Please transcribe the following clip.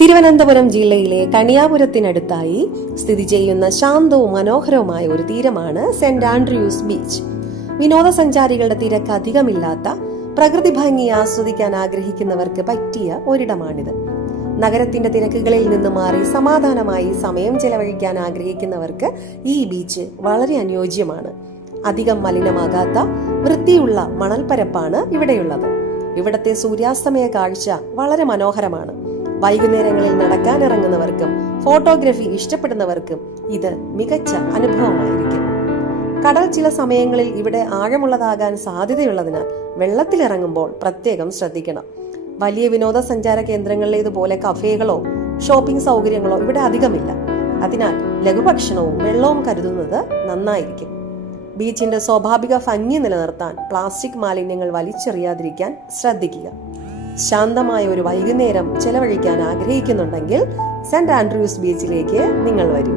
തിരുവനന്തപുരം ജില്ലയിലെ കണിയാപുരത്തിനടുത്തായി സ്ഥിതി ചെയ്യുന്ന ശാന്തവും മനോഹരവുമായ ഒരു തീരമാണ് സെന്റ് ആൻഡ്രൂസ് ബീച്ച്. വിനോദസഞ്ചാരികളുടെ തിരക്ക് അധികമില്ലാത്ത പ്രകൃതി ഭംഗി ആസ്വദിക്കാൻ ആഗ്രഹിക്കുന്നവർക്ക് പറ്റിയ ഒരിടമാണിത്. നഗരത്തിന്റെ തിരക്കുകളിൽ നിന്ന് മാറി സമാധാനമായി സമയം ചെലവഴിക്കാൻ ആഗ്രഹിക്കുന്നവർക്ക് ഈ ബീച്ച് വളരെ അനുയോജ്യമാണ്. അധികം മലിനമാകാത്ത വൃത്തിയുള്ള മണൽപ്പരപ്പാണ് ഇവിടെയുള്ളത്. ഇവിടത്തെ സൂര്യാസ്തമയ കാഴ്ച വളരെ മനോഹരമാണ്. വൈകുന്നേരങ്ങളിൽ നടക്കാനിറങ്ങുന്നവർക്കും ഫോട്ടോഗ്രാഫി ഇഷ്ടപ്പെടുന്നവർക്കും ഇത് മികച്ച അനുഭവമായിരിക്കും. കടൽ ചില സമയങ്ങളിൽ ഇവിടെ ആഴമുള്ളതാകാൻ സാധ്യതയുള്ളതിനാൽ വെള്ളത്തിലിറങ്ങുമ്പോൾ പ്രത്യേകം ശ്രദ്ധിക്കണം. വലിയ വിനോദസഞ്ചാര കേന്ദ്രങ്ങളിലേതുപോലെ കഫേകളോ ഷോപ്പിംഗ് സൗകര്യങ്ങളോ ഇവിടെ അധികമില്ല. അതിനാൽ ലഘുഭക്ഷണവും വെള്ളവും കരുതുന്നത് നന്നായിരിക്കും. ബീച്ചിന്റെ സ്വാഭാവിക ഭംഗി നിലനിർത്താൻ പ്ലാസ്റ്റിക് മാലിന്യങ്ങൾ വലിച്ചെറിയാതിരിക്കാൻ ശ്രദ്ധിക്കുക. ശാന്തമായ ഒരു വൈകുന്നേരം ചെലവഴിക്കാൻ ആഗ്രഹിക്കുന്നുണ്ടെങ്കിൽ സെന്റ് ആൻഡ്രൂസ് ബീച്ചിലേക്ക് നിങ്ങൾ വരൂ.